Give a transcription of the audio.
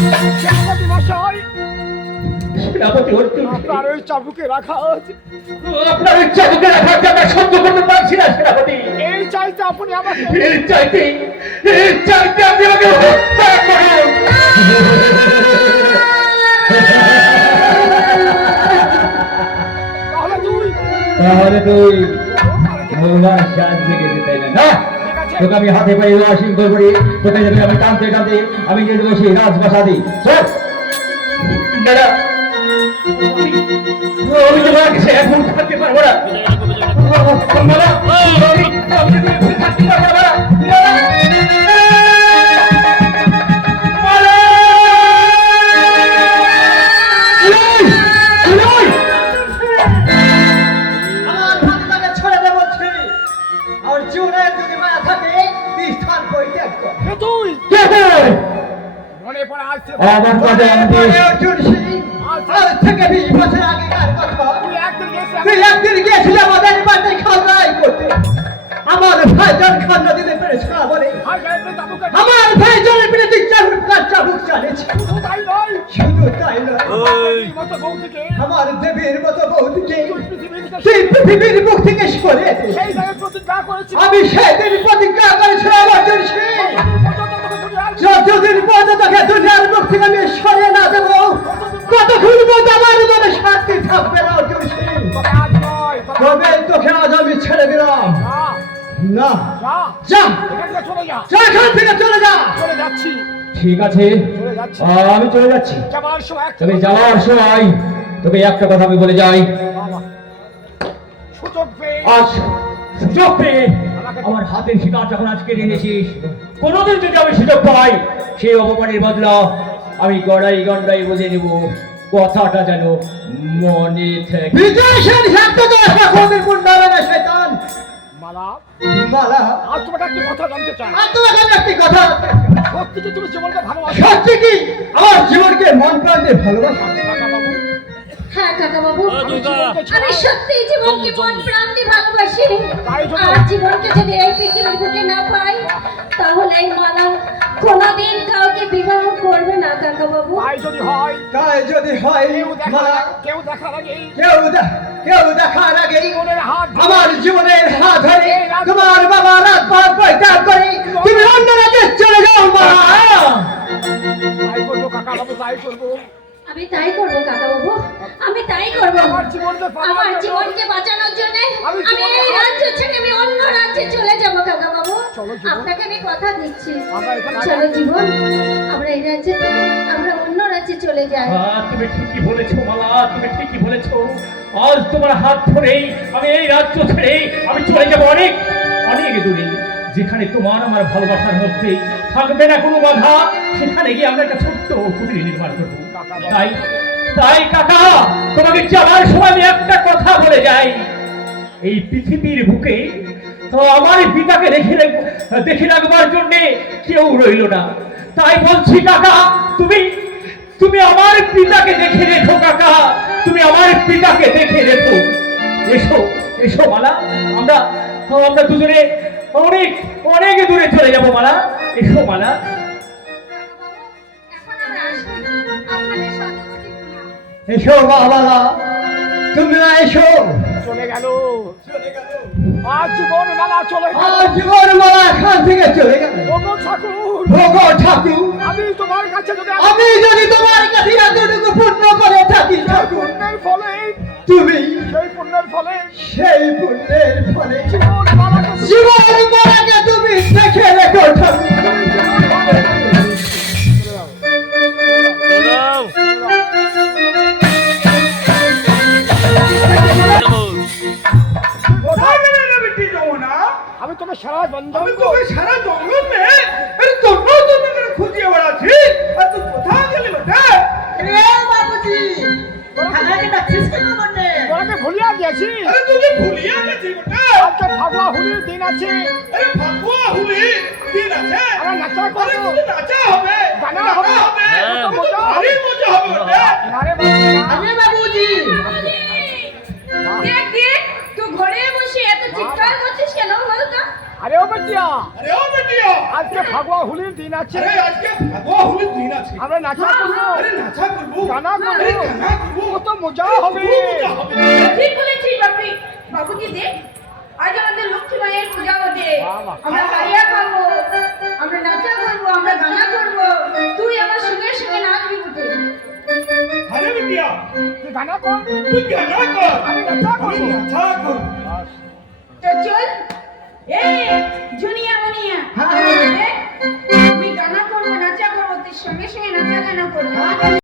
সেনাপতি মশাই, সেনাপতি অর্জুন, আপনার ওই চাবুকে রাখা আছে। আপনার ওই চাবুকে রাখার জন্য সহ্য করতে পারছি না সেনাপতি। এই চাইতে আপনি আমাকে, এই চাইতে আপনি আমাকে হত্যা করুন। তাহলে তুই ভগবান সাহায্য গেছে, তাই না? না, তোকে আমি হাতে পায়ে সিংহ করি, কোথায় যাবে আমি টানতে টানতে আমি নিয়ে দেবো সেই রাজপ্রাসাদে। দাদা, আমি তো মারা গেছে, এখন থাকতে পারবো না। থাকতে পারবো না। আমার কাছে থেকে 20 বছর আগেকার কথা, তুই একদিন গিয়েছিলি আমাদের বাড়িতে খাওয়াই করতে। আমার ভাইজান খান্না দিতে পেরেছে না বলে আমার ভাইজানের পেটে তুই চাবুক চালিয়েছি। শুধু তাই নয়, আমার দেবীর মতো বৌদিকে সেই পৃথিবীর মুখ থেকে সরে আমি সেদিন প্রতিজ্ঞা করেছিলাম অর্জুন সিং, যতদিন পর্যন্ত তোকে দুনিয়ার মুখ থেকে আমি সরিয়ে না দেবো ততক্ষণ পর্যন্ত আমার মনে শান্তি থাকবে না অর্জুন সিং। তবে তোকে আজ আমি ছেড়ে দিলাম না, যা এখান থেকে চলে যা। ঠিক আছে, আমি চলে যাচ্ছি। তবে যাওয়ার সময় তোকে একটা কথা আমি বলে যাই, আজ সুযোগ পেয়ে আমার হাতের শিকার যখন আজকে এনেছিস, কোনোদিন যদি আমি সুযোগ পাই সেই অপমানের বদলা আমি গড়াই গন্ডাই বুঝে নেব। কথাটা যেন মনে থাকে। মালা, মালা, আজ তোমাকে একটা কথা জানতে চাই। আর তোমাকে একটি কথা, সত্যি কি তুমি জীবনকে ভালোবাসো? সত্যি কি আমার জীবনকে মন প্রাণ দিয়ে ভালোবাসো? কাকাবাবু, হ্যাঁ কাকাবাবু, আমি সত্যি জীবনকে মন প্রাণ দিয়ে ভালোবাসি। আর জীবনকে যদি এই পৃথিবীর বুকে না পাই তাহলে এই মালা কোনোদিন কাউকে বিবাহ করবে না কাকাবাবু। তাই যদি হয় মালা, কেউ দেখার আগেই আমার জীবনের হাত ধরে তোমার বাবা রাজপথ পরিত্যাগ করে তুমি অন্য রাজ্যে চলে যাও মালা। তাই করবো কাকাবাবু, তাই করবো। আমি তাই করবো কাকাবাবু, আমি তাই করবো। আমার জীবনকে বাঁচানোর জন্য আমি এই রাজ্য ছেড়ে আমি অন্য রাজ্যে চলে যাবো কাকাবাবু। আপনাকে আমি কথা দিচ্ছি, চলো জীবন, আমরা এই রাজ্যে আমরা অন্য রাজ্যে চলে যাই। তুমি ঠিকই বলেছো মালা, তুমি ঠিকই বলেছো। আজ তোমার হাত ধরেই আমি এই রাজ্য ছেড়ে আমি চলে যাবো অনেক অনেক দূরে, যেখানে তোমার আমার ভালোবাসার মধ্যে থাকবে না কোনো বাধা। সেখানে গিয়ে আমরা একটা ছোট্ট কুটির নির্মাণ করবো। তাই কাকা, তোমাকে যাওয়ার সময় আমি একটা কথা বলে যাই, এই পৃথিবীর বুকে তো আমার পিতাকে দেখে রাখবার জন্য কেউ রইল না। তাই বলছি কাকা, তুমি আমার পিতাকে দেখে রেখো কাকা, তুমি আমার পিতাকে দেখে রেখো। এসো এসো মালা, আমরা দুজনে অনেক অনেক দূরে চলে যাবো মালা। এসো মালা। এসো বাবা, তুমি এসো। চলে গেল আজ জীবন মালা, চলে গেল আজ জীবন মালা এখান থেকে চলে গেল। ওগো ঠাকুর, ওগো ঠাকুর, আমি তোমার কাছে যদি তোমার কাছে এতটুকু পুণ্য করে থাকি ঠাকুর, পুণ্যের ফলে তুমি সেই পুণ্যের ফলে জীবন মালাকে তুমি দেখে রেখো ঠাকুর। আমি তোকে সারা জঙ্গল খুঁজিয়ে বেড়াচ্ছি। আর তুই কোথায় গেলি বেটা? বাবুজি, তোকে ভুলিয়া গেছি। আজকে ফাগুয়া হুলির দিন আছে। আমার নাচা করবো, গানা হবে, মজা হবে। আরে বাবুজি, দেখ তো ঘরে বসে এত চিৎকার করছিস কেন বলতো? আরে ও বেটিয়া আরে ও বেটিয়া আজকে ফাগুয়া হোলির দিন আছে আরে আজকে ফাগুয়া হোলির দিন আছে আমরা নাচা করবো আরে নাচা করবো গানা আরে করবো গানা করবো কত মজা হবে খুব মজা হবে ঠিক বলেছিস বাপি বাবুজি দেখ আজ আমাদের লক্ষ্মী মায়ের পূজা হবে আমরা হারিয়া খাবো আমরা নাচা করবো আমরা গানা করবো তুই আমার সঙ্গে সঙ্গে নাচবি বুঝে আরে বেটিয়া তুই গানা কর তুই গানা কর আমি নাচা আমি করবো নাচা করবো তো চল এই জুনিয়া মুনিয়া দেখ আমি গানা করবো নাচা করবো তুই সঙ্গে সঙ্গে নাচা গানা করবো